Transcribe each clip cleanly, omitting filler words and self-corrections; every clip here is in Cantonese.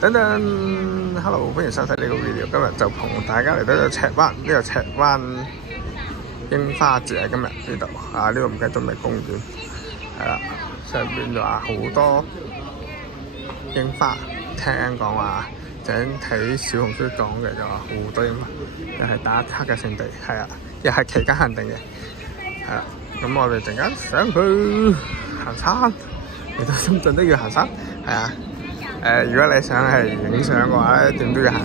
等等 ，Hello， 歡迎收睇呢個 video。今日就同大家嚟到赤灣，呢個赤灣櫻花節啊！今日呢度啊，呢個唔記得咗咩公園係啦，上邊就話好多櫻花，聽講話就睇小紅書講嘅就話好多櫻花，又係打卡嘅聖地，係啊，又係期間限定嘅，係啦。咁我哋陣間上去行山，嚟到深圳都要行山，係啊。如果你想係影相嘅話咧，點都要行；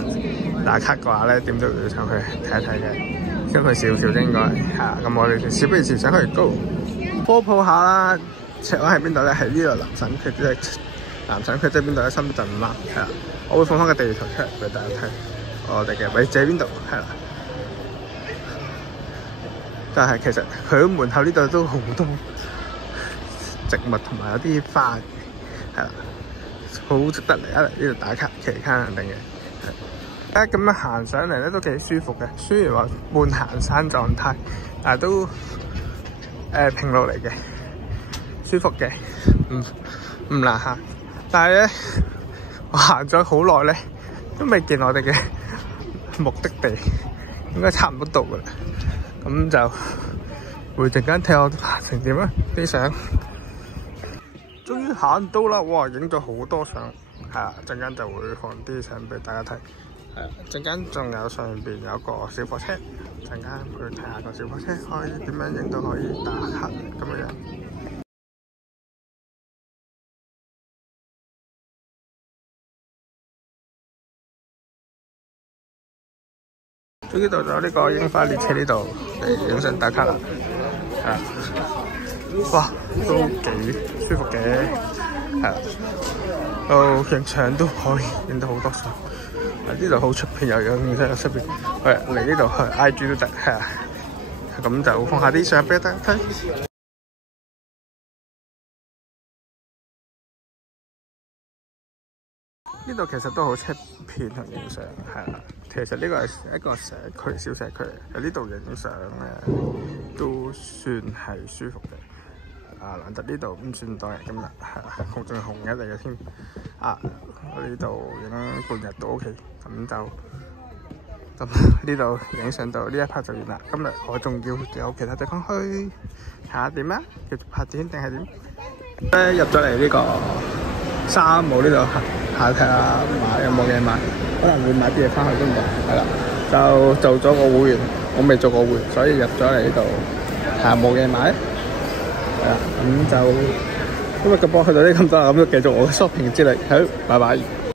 打卡嘅話咧，點都要上去睇一睇嘅。跟佢少少啫，應該係啊。咁我哋事不宜遲，上去 go 科普下啦。赤灣喺邊度咧？係呢度南神區，即係南神區即係邊度咧？深圳灣係啦。我會放翻個地圖出嚟俾大家睇，我哋嘅位置喺邊度係啦。但係其實佢門口呢度都好多植物同埋有啲花嘅，係啦。好值得嚟呢度打卡，期間限定嘅。咁樣行上嚟咧都幾舒服嘅，雖然話半行山狀態，但係都平路嚟嘅，舒服嘅，唔難行。但係咧，我行咗好耐咧，都未見我哋嘅目的地，應該差唔多到噶啦。咁就會陣間睇我行成點啦，啲相。終於行到啦！哇，影咗好多相，係啊！陣間就會放啲相俾大家睇。係啊，陣間仲有上邊有個小火車，陣間去睇下個小火車可以點樣影到可以打卡咁樣。終於到咗呢個櫻花列車呢度嚟影相打卡啦！係啊！哇，都幾舒服嘅，係啦，影相都可以影到好多相。呢度好出片又有影相喺出邊，嚟呢度去 IG 都得，係啊。咁就放下啲相俾大家睇。呢度其實都好出片同影相，係啦。其實呢個係一個社區小社區嚟，喺呢度影相咧都算係舒服嘅。難得呢度唔算多人今日，係仲係紅日嚟嘅添。我呢度影半日都 OK， 咁呢度影相到呢一 part 就完啦。今日我仲要有其他地方去睇下點啊？繼續拍展定係點？入咗嚟呢個沙姆呢度下睇下買有冇嘢買，可能會買啲嘢翻去都唔定。係啦，就做咗個會員，我未做過會員，所以入咗嚟呢度睇下冇嘢買。咁就今日嘅波去到呢咁多啦，咁就繼續我嘅 shopping 之旅。好，拜拜。